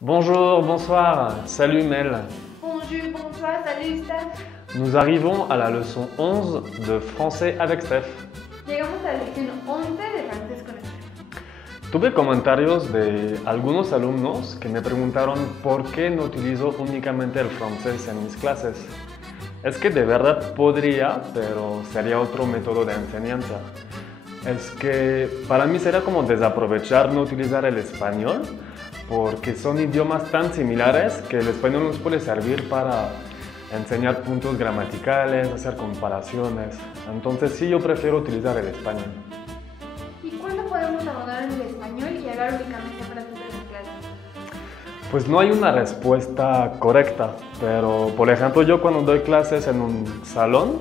Bonjour, bonsoir, salut Mel. Bonjour, bonsoir, salut Steph. Nous arrivons à la leçon 11 de français avec Steph. Llegamos a la lección 11 de francés con Steph. Tuve comentarios de algunos alumnos que me preguntaron por qué no utilizo únicamente el francés en mis clases. Es que de verdad podría, pero sería otro método de enseñanza. Es que para mí sería como desaprovechar no utilizar el español, porque son idiomas tan similares que el español nos puede servir para enseñar puntos gramaticales, hacer comparaciones. Entonces sí, yo prefiero utilizar el español. ¿Y cuándo podemos abandonar el español y hablar únicamente francés en las clases? Pues no hay una respuesta correcta, pero por ejemplo yo cuando doy clases en un salón,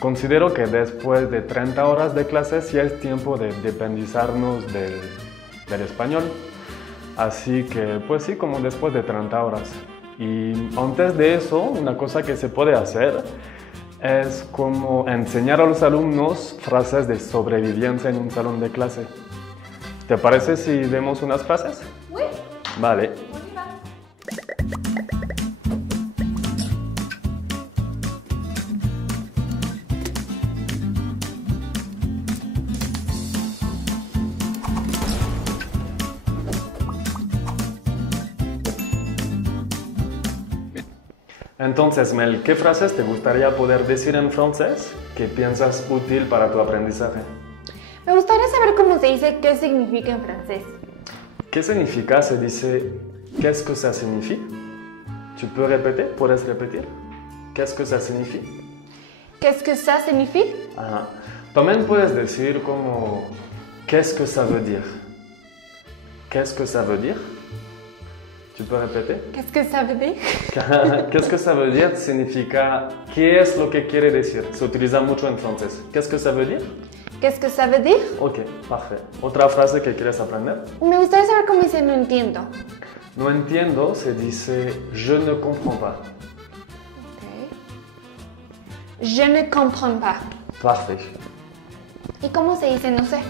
considero que después de 30 horas de clases ya es tiempo de independizarnos del español. Así que pues sí, como después de 30 horas. Y antes de eso, una cosa que se puede hacer es como enseñar a los alumnos frases de sobrevivencia en un salón de clase. ¿Te parece si vemos unas frases? Oui, Vale. on y va. Entonces, Mel, ¿qué frases te gustaría poder decir en francés que piensas útil para tu aprendizaje? Me gustaría saber cómo se dice qué significa en francés. ¿Qué significa? Se dice ¿qu'est-ce que ça signifie? ¿Tu peux répéter? ¿Puedes repetir? ¿Qu'est-ce que ça signifie? ¿Qu'est-ce que ça signifie? Ajá. También puedes decir como ¿qu'est-ce que ça veut dire? ¿Qu'est-ce que ça veut dire? ¿Tu peux répéter? ¿Qu'est-ce que ça veut dire? ¿Qu'est-ce que ça veut dire? Significa ¿qué es lo que quiere decir? Se utiliza mucho en francés. ¿Qu'est-ce que ça veut dire? ¿Qu'est-ce que ça veut dire? Ok, parfait. ¿Otra frase que quieres aprender? Me gustaría saber cómo dice no entiendo. No entiendo se dice je ne comprends pas. Je ne comprends pas. Parfait. ¿Y cómo se dice no sé?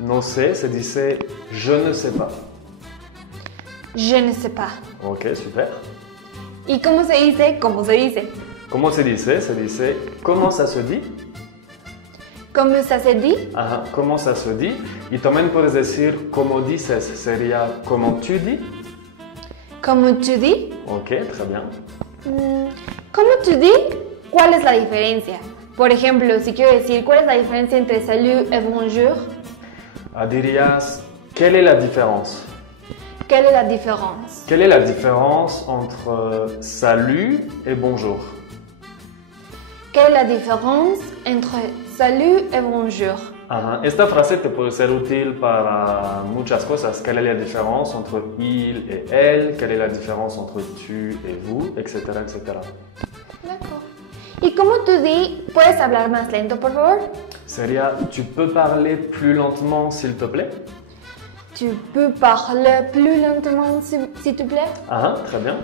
No sé se dice je ne sais pas. Je ne sais pas. Ok, super. ¿Y cómo se dice? ¿Cómo se dice? ¿Cómo se dice? Se dice comment ça se dit. ¿Cómo ça se dit? Ajá, comment ça se dit. Y también puedes decir como dices, sería como tu dis. ¿Cómo tu dis? Ok, très bien. ¿Cómo tu dis? ¿Cuál es la diferencia? Por ejemplo, si quiero decir cuál es la diferencia entre salut et bonjour, Dirías, quelle est la différence? quelle est la différence? Quelle est la différence entre salut et bonjour? Quelle est la différence entre salut et bonjour? Ajá. Esta frase te puede ser útil para muchas cosas. ¿Quelle est la différence entre il et elle? ¿Quelle est la différence entre tu et vous? Etcétera, etcétera. D'accord. ¿Y cómo tu dis? ¿Puedes hablar más lento, por favor? Sería, tu peux parler plus lentement, s'il te plaît? Tu peux parler plus lentement, s'il te plaît? Ajá, très bien.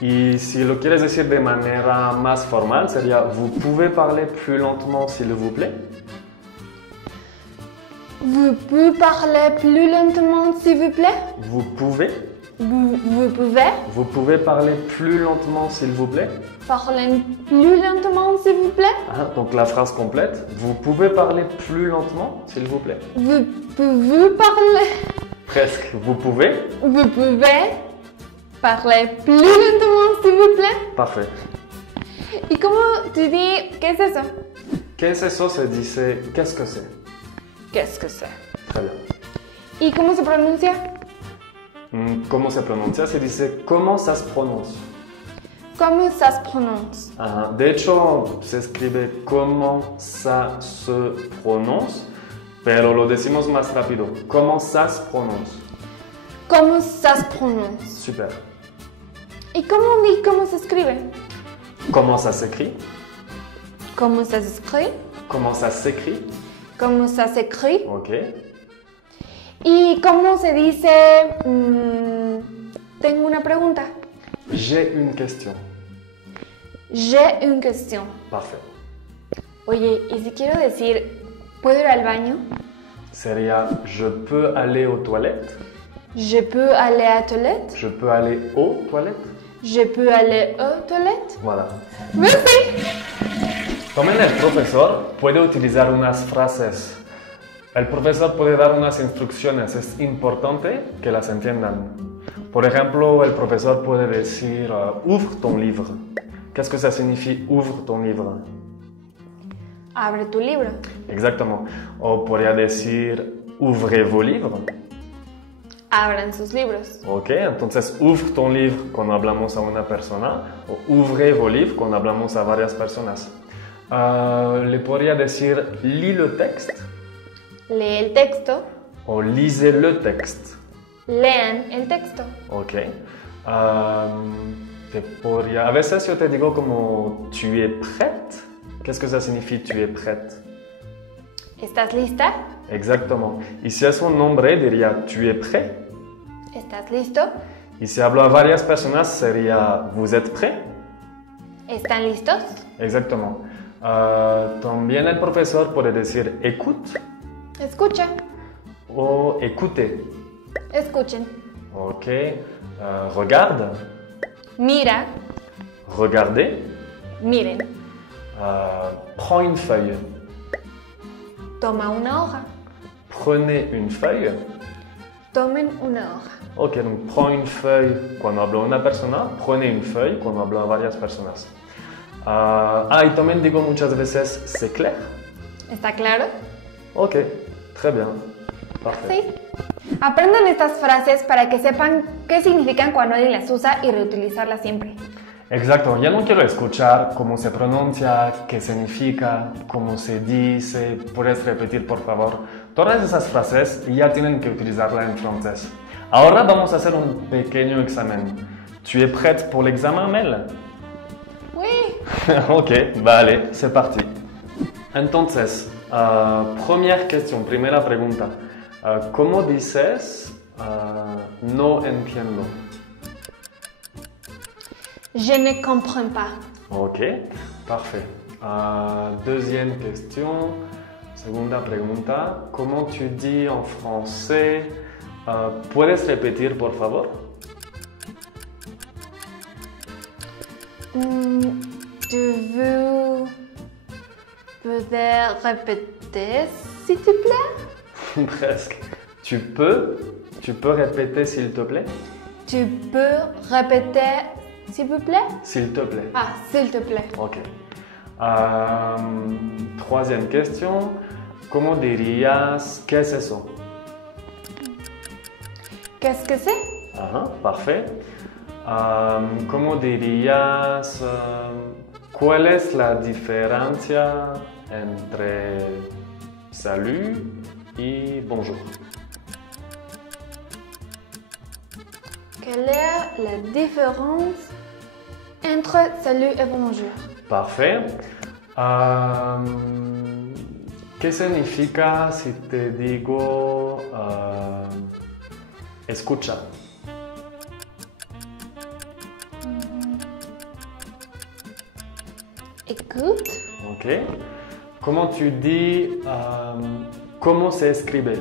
Y si lo quieres decir de manera más formal, sería, vous pouvez parler plus lentement, s'il vous plaît? Vous pouvez parler plus lentement, s'il vous plaît? Vous pouvez? Vous pouvez Vous pouvez parler plus lentement, s'il vous plaît? parler plus lentement, s'il vous plaît? Ah, donc la phrase complète, vous pouvez parler plus lentement, s'il vous plaît? Vous pouvez parler... Presque, vous pouvez? Vous pouvez parler plus lentement, s'il vous plaît? Parfait. ¿Y cómo tu dis qué es eso? ¿Qué es eso? Se dice, qu'est-ce que c'est? Qu'est-ce que c'est? Très bien. ¿Y cómo se pronuncia? ¿Cómo se pronuncia? Se dice, ¿cómo ça se prononce? ¿Cómo ça se prononce? Ajá. De hecho, se escribe ¿cómo ça se prononce? Pero lo decimos más rápido. ¿Cómo ça se prononce? ¿Cómo ça se prononce? Super. ¿Y cómo se escribe? ¿Cómo ça s'écrit? ¿Cómo ça s'écrit? ¿Cómo ça s'écrit? ¿Cómo ça s'écrit? Ok. ¿Y cómo se dice? Tengo una pregunta. J'ai une question. J'ai une question. Parfait. Oye, ¿y si quiero decir, ¿puedo ir al baño? Sería, je peux aller aux toilettes? Je peux aller à la toilette. Je peux aller aux toilettes. Je peux aller aux toilettes. Voilà. Merci. También el profesor puede utilizar unas frases. El profesor puede dar unas instrucciones. Es importante que las entiendan. Por ejemplo, el profesor puede decir ouvre ton livre. Qu'est-ce que ça signifie ouvre ton livre? Abre tu libro. Exactement. O podría decir ouvrez vos livres. Abran sus libros. Ok, entonces ouvre ton livre cuando hablamos a una persona o ouvrez vos livres cuando hablamos a varias personas. Le podría decir lis le texte Lee el texto. o lisez le texte. Lean el texto. Ok. A veces yo te digo como tu es prête. Qu'est-ce que ça signifie tu es prête? ¿Estás lista? Exactement. Y si es un nombre diría tu es prêt. ¿Estás listo? Y si hablo a varias personas sería vous êtes prêt. ¿Están listos? Exactement. También el profesor puede decir écoute Escucha. o écoutez. Escuchen. Ok. Regarde. Mira. Regardez. Miren. Prends une feuille. Toma una hoja. Prenez une feuille. Tomen una hoja. Ok, donc prends une feuille cuando hablo a una persona, prenez une feuille cuando hablo a varias personas. Y también digo muchas veces c'est clair. ¿Está claro? Ok, très bien. Parfait. Sí. Aprendan estas frases para que sepan qué significan cuando alguien las usa y reutilizarlas siempre. Exacto, ya no quiero escuchar cómo se pronuncia, qué significa, cómo se dice. ¿Puedes repetir, por favor? Todas esas frases ya tienen que utilizarla en francés. Ahora vamos a hacer un pequeño examen. ¿Tu es prête pour l'examen, Mel? Oui. Ok, vale, c'est parti. Entonces, primera pregunta. ¿Cómo dices no entiendo? Je ne comprends pas. Ok, parfait. Deuxième question, segunda pregunta. ¿Cómo tu dis en français? ¿Puedes repetir, por favor? Tu veux peut-être répéter, s'il te plaît? Presque. Tu peux répéter, s'il te plaît? Tu peux répéter, s'il vous plaît? S'il te plaît. Ah, s'il te plaît. Ok. Troisième question. ¿Cómo dirías qué es eso? Qu'est-ce que c'est? Parfait. ¿Cómo dirías cuál es la diferencia entre salut y bonjour? Quelle est la différence entre salut et bonjour? Parfait. ¿Qué significa si te digo escucha? Écoute. Ok. ¿Cómo tu dis cómo se escribe?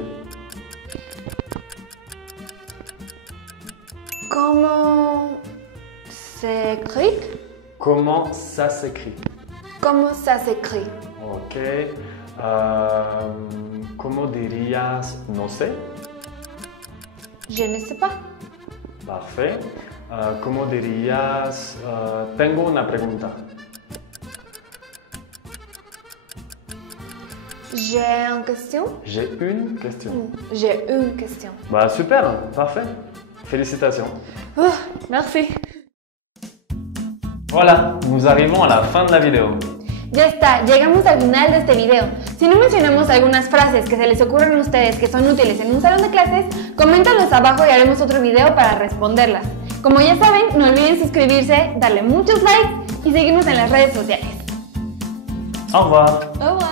Comment s'écrit? Comment ça s'écrit? Comment ça s'écrit? Ok. ¿Cómo dirías no sé? Je ne sais pas. Parfait. ¿Cómo dirías tengo una pregunta? J'ai une question? J'ai une question. J'ai une question. Bah super, parfait. Félicitations. Oh, merci. Voilà, nous arrivons à la fin de la vidéo. Ya está, llegamos al final de este video. Si no mencionamos algunas frases que se les ocurren a ustedes que son útiles en un salón de clases, coméntalos abajo y haremos otro video para responderlas. Como ya saben, no olviden suscribirse, darle muchos likes y seguirnos en las redes sociales. Au revoir. Au revoir.